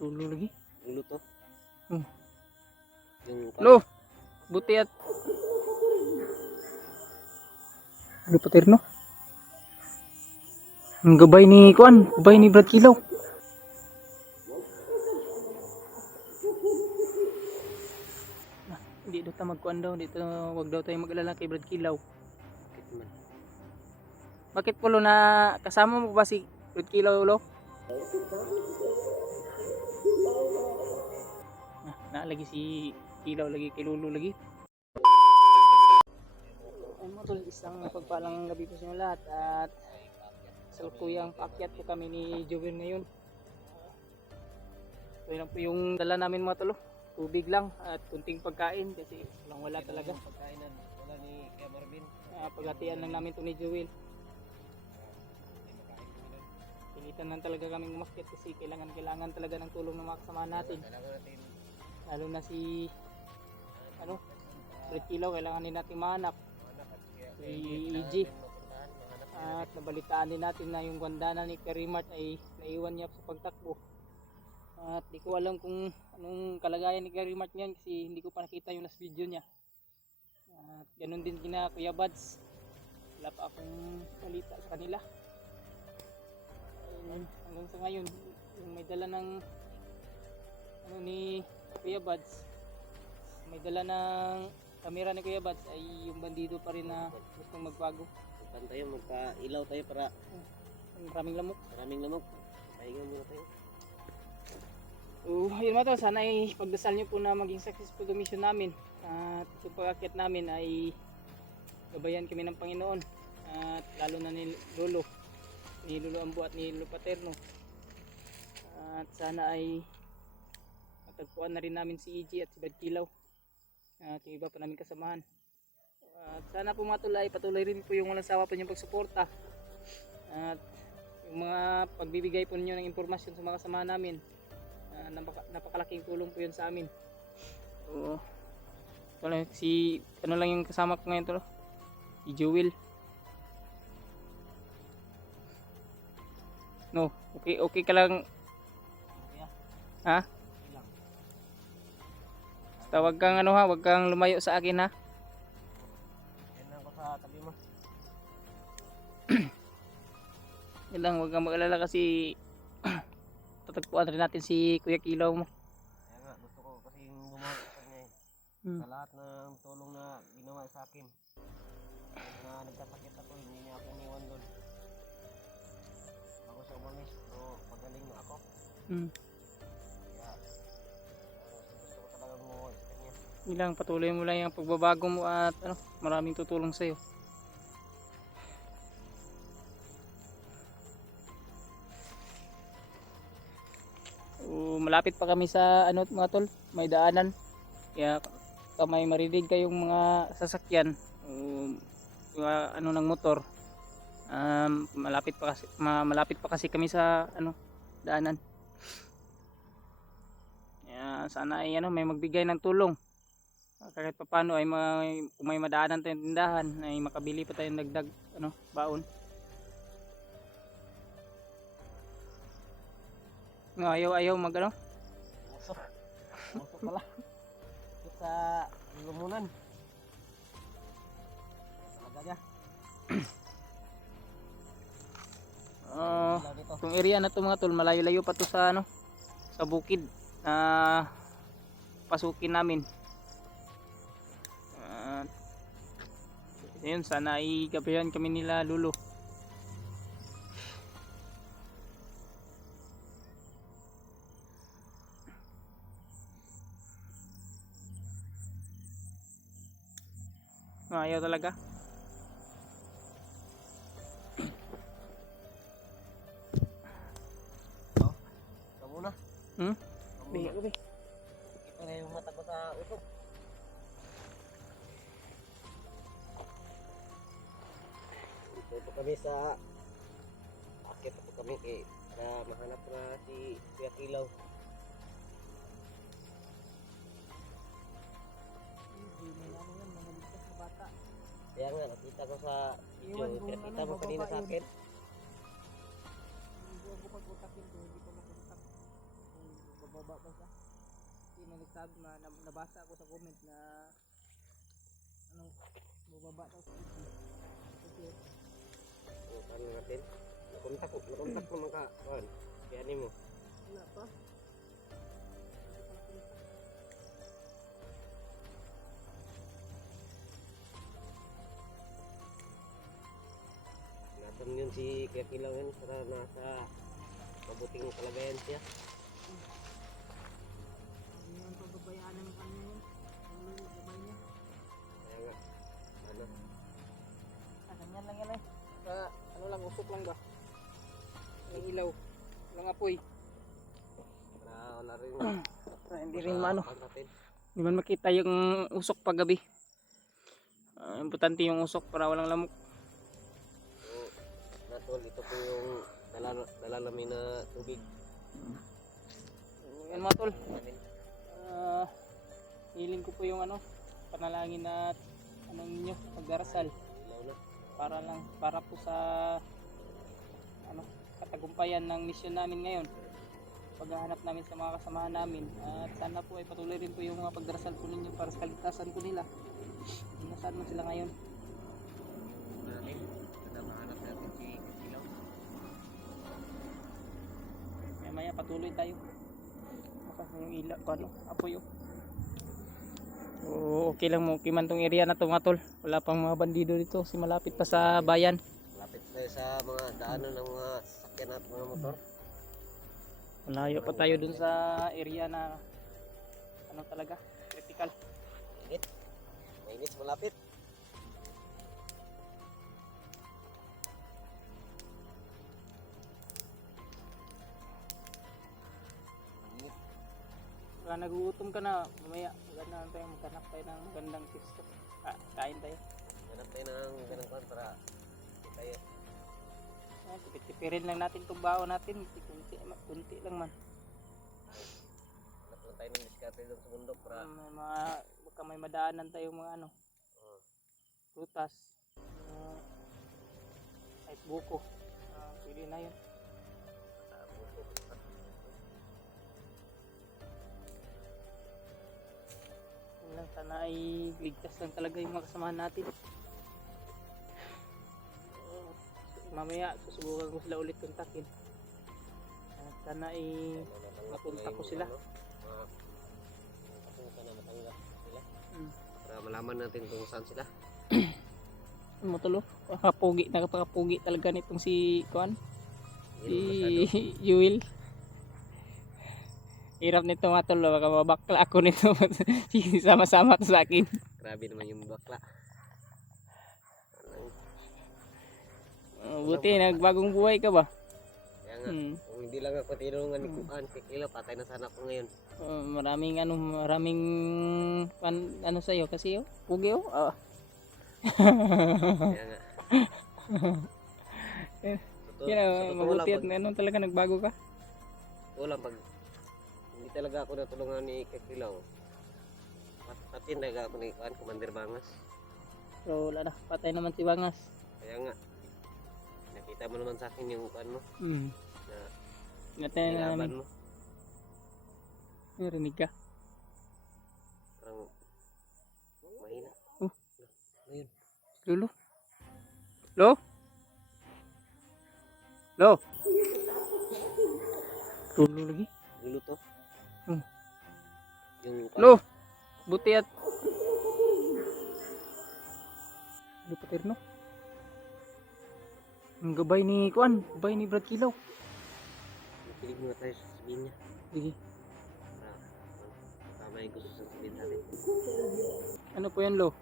Tulo lagi. Ulo to. Hmm. Yung Lo, buti at Lupaterno. Ang gabay ni Kuan, gabay ni Brad Kilaw. Hindi daw tayo magkuan daw, dito wag daw tayo mag-alala kay Brad Kilaw. Bakit man? Bakit po lo na kasama mo ba si Brad Kilaw lo? Naalagi si Kilaw lagi kay Lulu lagi. Ay mo tol, isang pagpalang gabi po sa inyo lahat at salukuyang paakyat po kami ni Jovel ngayon. Ito lang po yung dala namin mga tolo. Tubig lang at kunting pagkain kasi wala talaga. Pagkainan. Wala ni Kuya Marvin. Paghatian lang namin to ni Joel. Ay makain kami nun. Pilitan lang talaga kaming umakyat kasi kailangan talaga ng tulong ng mga kasama natin. Kailangan natin. Lalo na si Brad Kilaw, kailangan din natin mahanap. Si EG. At nabalitaan din natin na yung bandana ni Karimart ay naiwan niya sa pagtakbo. At di ko alam kung anong kalagayan ni Karimart niyan kasi hindi ko pa nakita yung last video niya. At ganun din kina Kuya Buds. Wala pa akong balita sa kanila. Hanggang sa ngayon, yung may dala ng ni Kuya Buds, may dala ng kamera ni Kuya Buds ay yung bandido pa rin na gustong magbago. Magpan tayo, magpa-ilaw tayo para Maraming lamok. maraming lamok. Pahingan muna tayo. Yun mga to, sana ay pagdasal nyo po na maging successful yung mission namin. At itong pag-akyat namin ay gabayan kami ng Panginoon. At lalo na ni Lolo Ambo at ni Lolo Paterno. At sana ay matagpuan na rin namin si EG at si Brad Kilaw. At yung iba pa namin kasamahan. At sana po mga tulay, patuloy rin po yung walang sawa po yung pagsuporta. At yung mga pagbibigay po ninyo ng impormasyon sa mga kasamahan namin. Napakalaking tulong po yun sa amin. Oo. Wala, si ano lang yung kasama ko ngayon to, si Joel. No, okay ka lang. Ha? Basta wag kang wag kang lumayo sa akin ha. Yan lang ako sa tabi mo. Yan lang, wag kang mag-alala kasi tatagpuan rin natin si Kuya Kilaw mo. Kaya nga, gusto ko kasi gumawa sa kanya eh. Sa lahat ng tulong na ginawa sa akin. Na nagkasakit ako, hindi niya ako iniwan doon. Bago siya umalis, pero pagaling na ako. Kaya, gusto ko talaga gumawa sa kanya. Ilang patuloy mo lang yung pagbabago mo at maraming tutulong sa'yo. Malapit pa kami sa mga tol, may daanan. Kaya may marinig kayong mga sasakyan mga ng motor. Malapit pa kasi kami sa daanan. Kaya sana ay may magbigay ng tulong. Kahit paano ay kung may madaanan tayong tindahan ay makabili pa tayong dagdag baon. Ayaw Puso pala. Sa lumunan. Talaga niya. Itong area na to mga tol, malayo-layo pa to sa sa bukid na pasukin namin. Ayun, sana ay gabayan kami nila Lolo. Ayaw talaga. Kamu na. Biya ko ba? Kita na yung mata ko sa usok. Dito kami sa akit po kami para mahanap na si Kuya Kilaw. Kaya nga, nakita ko sa video, nakita mo kanina sa akin. daw siya. Kasi may nagsabi nabasa ako sa comment na ano, bubaba daw sa TV. Kasi Paano natin? Nakontak naman ka. Kuan. Kaya mo. wala pa. Hindi pa nakontak. Nasan yun si Kuya Kilaw yun para nasa mabuting kalagayan siya. Hindi naman pababayaan ng kanya yun. Ang gabay niya. Kaya nga. Ano? Ganyan lang yan eh. Sa ano lang, usok lang ba? Walang ilaw. Walang apoy. Para wala rin. Para hindi rin maano. Pag natin. Hindi man makita yung usok pag gabi. Importante yung usok para walang lamok. So, natol, ito po yung dala namin na tubig. Yan mga tol. Hiling ko po yung ano, panalangin at ano ninyo, pagdarasal. Ilaw na. Para po sa ano, katagumpayan ng misyon namin ngayon. Paghahanap namin sa mga kasamahan namin, at sana po ay patuloy rin po yung mga pagdarasal po ninyo para sa kaligtasan po nila. Nasaan man sila ngayon? Natin. Kada mahanap natin si Kilaw. Maya patuloy tayo. Bukas na yung ila, ano, apoy oh. So, okay lang mo, okay man tong area na to mga tol. Wala pang mga bandido dito, si malapit pa sa bayan. Lapit tayo sa mga daanan ng mga sakyan at mga motor. Malayo pa tayo dun sa area na ano talaga, critical. Init. Mainit malapit. Init. Kaya nagugutom ka na, mamaya maganda tayo, maghanap tayo ng gandang tips. Kain tayo. Hanap tayo ng ganang kwan para tayo. Tipid-tipirin lang natin itong baon natin, kunti lang man. Hanap lang tayo ng diskarte doon sa bundok para Baka may madaanan tayo mga ano, prutas, kahit buko, pwede na yun. Yun lang, sana ay ligtas lang talaga yung mga kasamahan natin. Mamaya susubukan ko sila ulit kontakin. At sana ay makontak ko sila. Sana matanggap sila. Para malaman natin kung saan sila. Ano tulo? Nakapakapugi talaga nitong si Kuan. Si Yuil. Hirap nito mga tol, baka mabakla ako nito. Sama-sama to sa akin. Grabe naman yung bakla. Buti nagbagong buhay ka ba? Kaya nga, kung hindi lang ako tinulungan ni Kuan, si Kilaw, patay na sana ako ngayon. Maraming ano sa'yo kasi pugi oh. Kaya nga. Mabuti at ano talaga nagbago ka. Ito lang, pag hindi talaga ako natulungan ni Kilaw, patin talaga ako ni Kuan, Commander Bangas. So wala na, patay naman si Bangas. Kaya nga, nakita mo naman sa akin yung Kuan mo, na Natay na nilaban namin. mo. Narinig ka. Parang mahina. Ayun. Lolo? Lo? Lo? Lolo lagi? Gulo to. Yung Lo? Buti at Lupaterno. Ang gabay ni Kuan, gabay ni Brad Kilaw. Pilig muna tayo sa sabihin niya. Sige. Para tama yung gusto sa sabihin natin. Ano po yan, Lo?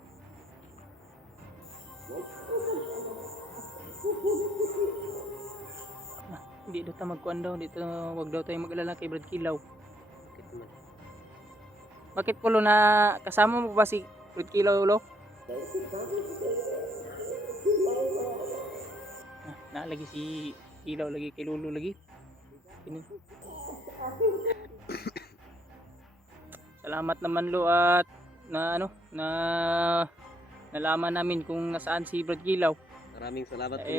Hindi daw tayo magkuhan daw. Dito wag daw tayo mag-alala kay Brad Kilaw. Bakit naman? Bakit po Lo, na kasama mo ba si Brad Kilaw, Lo? Naalagi si Kilaw lagi kay Lolo lagi. Salamat naman Lo at nalaman namin kung nasaan si Brad Kilaw. Maraming salamat po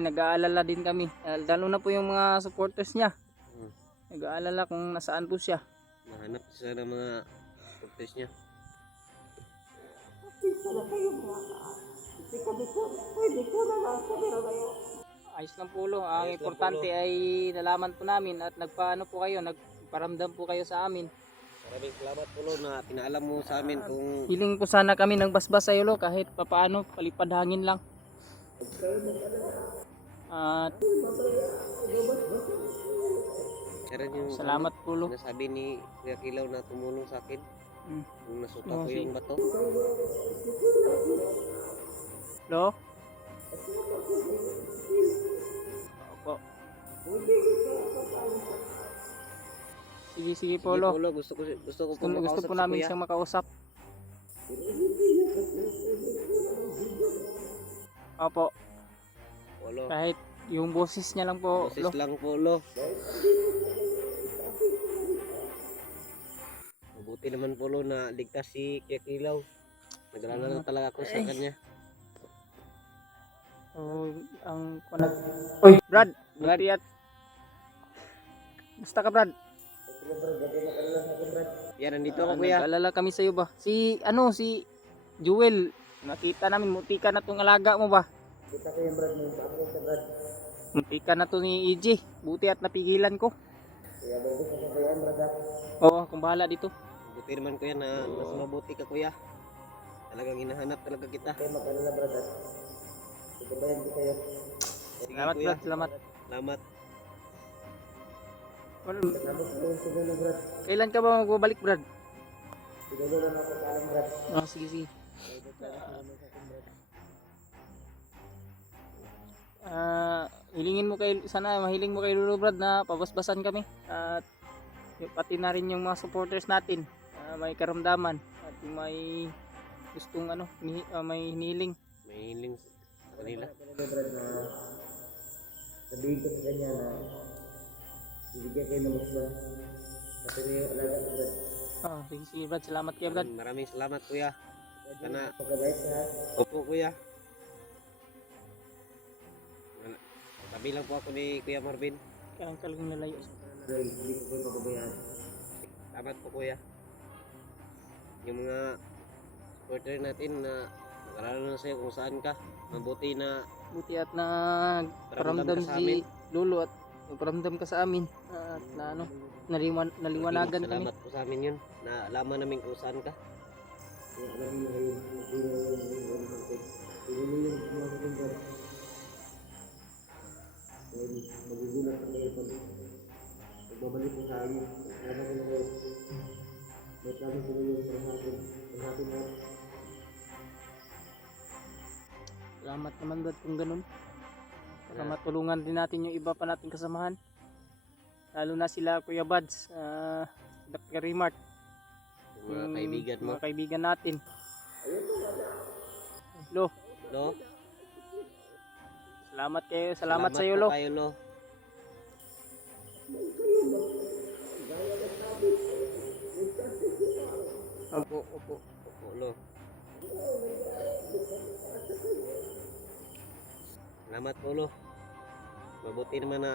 Nag-aalala din kami. Lalo na po yung mga supporters niya. Nag-aalala kung nasaan po siya. Nahanap siya ng mga supporters niya. Ayos lang po lo. Ang Ayos lang, importante Polo. ay nalaman po namin at nagpaano po kayo, nagparamdam po kayo sa amin. Maraming salamat po lo na pinaalam mo sa amin kung Hiling po sana kami ng basbas sa iyo lo, kahit papaano palipad hangin lang. At siya rin yung salamat po lo. nasabi ni Kuya Kilaw na tumulong sa akin kung nasuka Oo, ko sige. yung bato. Lo? Opo. Sige, sige po Sige lo. po, lo, gusto ko po Gusto makausap po si namin Kuya. siyang makausap. Opo. Polo. Kahit yung boses niya lang po Boses lo. lang po lo. Mabuti naman po lo na ligtas si Kuya Kilaw. Nag-alala na talaga ako sa kanya. Oh, ang Uy, Brad, buti at Gusta ka, Brad? Yan, nandito ako Kuya. Nag-alala kami sa iyo ba? Si Jewel, nakita namin muntika na tong alaga mo ba? Kita ko yung Brad, yung paano sa Brad. Muntika na to ni EJ. Buti at napigilan ko. Kuya, bago sa kabayan Brad. Oo, akong bahala dito. Buti naman Kuya na mas mabuti ka Kuya. Talagang hinahanap talaga kita. Kaya mag-alala Brad. Ikabayan ko kayo. Salamat, Brad. Salamat. Salamat. Well, Salamat po sa gano'n Brad. kailan ka ba magbabalik, Brad? Siguro lang ako sa alam Brad. Oh, sige, sige. Hilingin mo kay sana mahiling mo kay Lolo Brad na pabasbasan kami at pati na rin yung mga supporters natin may karamdaman at yung may gustong may hiniling. May hiling sa kanila. Brad na sabihin ko sa kanya na bibigyan kayo ng musla kasi may alaga ko Brad. Sige, sige Brad, salamat kayo Brad. Maraming salamat Kuya. Sana Pagkabait ka ha. opo Kuya. Tabi lang po ako ni Kuya Marvin. Kailan ka lang nalayo. Brad, hindi ko kayo mapabayaan. Salamat po Kuya. Yung mga supporter natin na nag-alala na sa'yo kung saan ka. Mabuti na Buti at paramdam nagparamdam ka sa amin. si Lolo at nagparamdam ka sa amin at na naliwanagan kami. Salamat po sa amin yun. Naalaman namin kung saan ka. Kaya alam niyo kayo, sino yung natin. Sino yung mga kalimbar. Magugulat ka kayo pag magbabalik ko sa amin. Alam ko na kayo. May kami ko yung panghapon na. Salamat naman Brad kung ganun. Para matulungan din natin yung iba pa nating kasamahan. Lalo na sila Kuya Buds, Dr. Rimart, Yung mga kaibigan mo. mga kaibigan natin. Lo, Lo, salamat kayo, salamat sa iyo Lo. po kayo Lo. Opo, opo. Opo Lo. Salamat po Lo. Mabuti naman na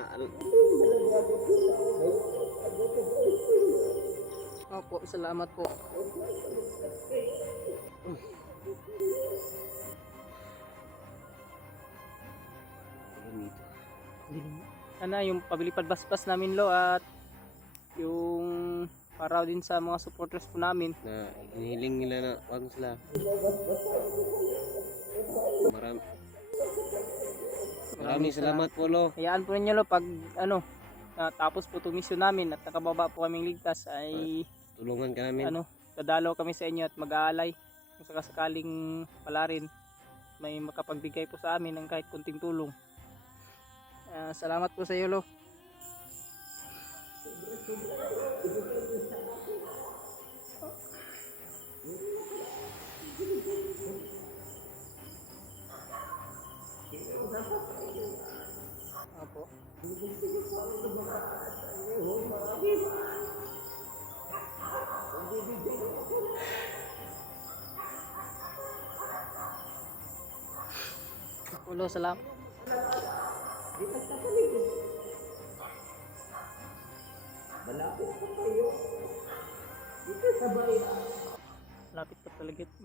Opo, salamat po. Sana yung pabilipad basbas namin Lo at yung para din sa mga supporters po namin. na hinihiling nila na wag sila. Maraming salamat po Lo. Hayaan po ninyo Lo pag tapos po itong mission namin at nakababa po kaming ligtas ay Tulungan ka namin. dadalaw kami sa inyo at mag-aalay kung sakasakaling pala rin may makapagbigay po sa amin ng kahit kunting tulong. Salamat po sa iyo Lo. Opo. Ulo, salamat. Malapit pa kayo.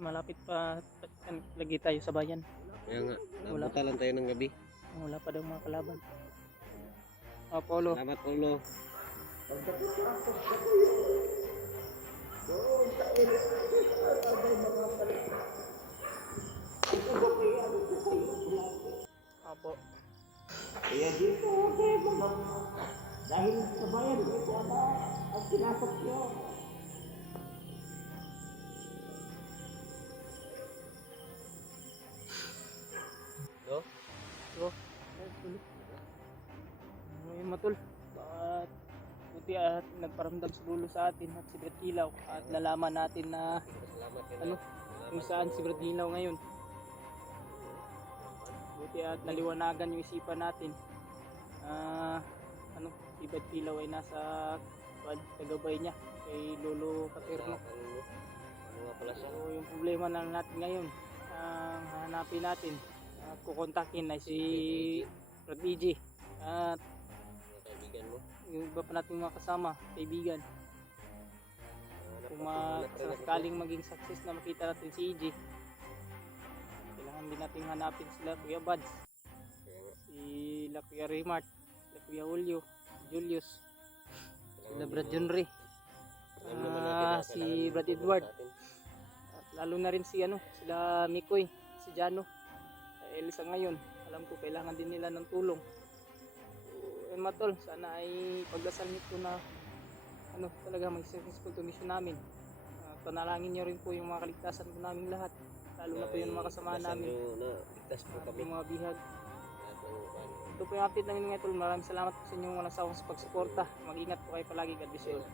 Malapit pa lagi tayo sa bayan. Kaya nga, Wala. nabuta lang tayo ng gabi. Wala pa daw mga kalaban. Paulo. Salamat, Paulo. Apo. Kaya dito, dahil sa bayan, dito ang pinasok nyo. No? So, ngayon matol. At buti at nagparamdam sa dulo sa atin at si Brad Hilaw at lalaman natin na Salamat din. ano kung saan si Brad Hilaw ngayon. Buti at naliwanagan yung isipan natin. Si Brad Hilaw ay nasa kagabay niya kay Lolo Paterno. Ano nga pala siya? So yung problema na natin ngayon, ang hanapin natin at kukontakin ay si Brad EJ at Mga kaibigan mo. yung iba pa nating mga kasama, kaibigan. Kung sakaling maging success na makita natin si EJ, kailangan din natin hanapin sila Kuya Buds, sila Kuya Raymart, sila Kuya Julio, Julius, sila Brad Junri, si Brad Edward, at lalo na rin si sila Mikoy, si Jano, Elisa ngayon. Alam ko kailangan din nila ng tulong. Matol, sana ay pagdasal nito na talaga mag-successful to mission namin. Panalangin nyo rin po yung mga kaligtasan po namin lahat, lalo na po yung mga kasama namin, Ligtas po kami. yung mga bihag. Lahat ng ano. Ito po yung update namin ngayon tol. Maraming salamat po sa inyong walang sawang sa pagsuporta. Mag-ingat po kayo palagi. God bless you all.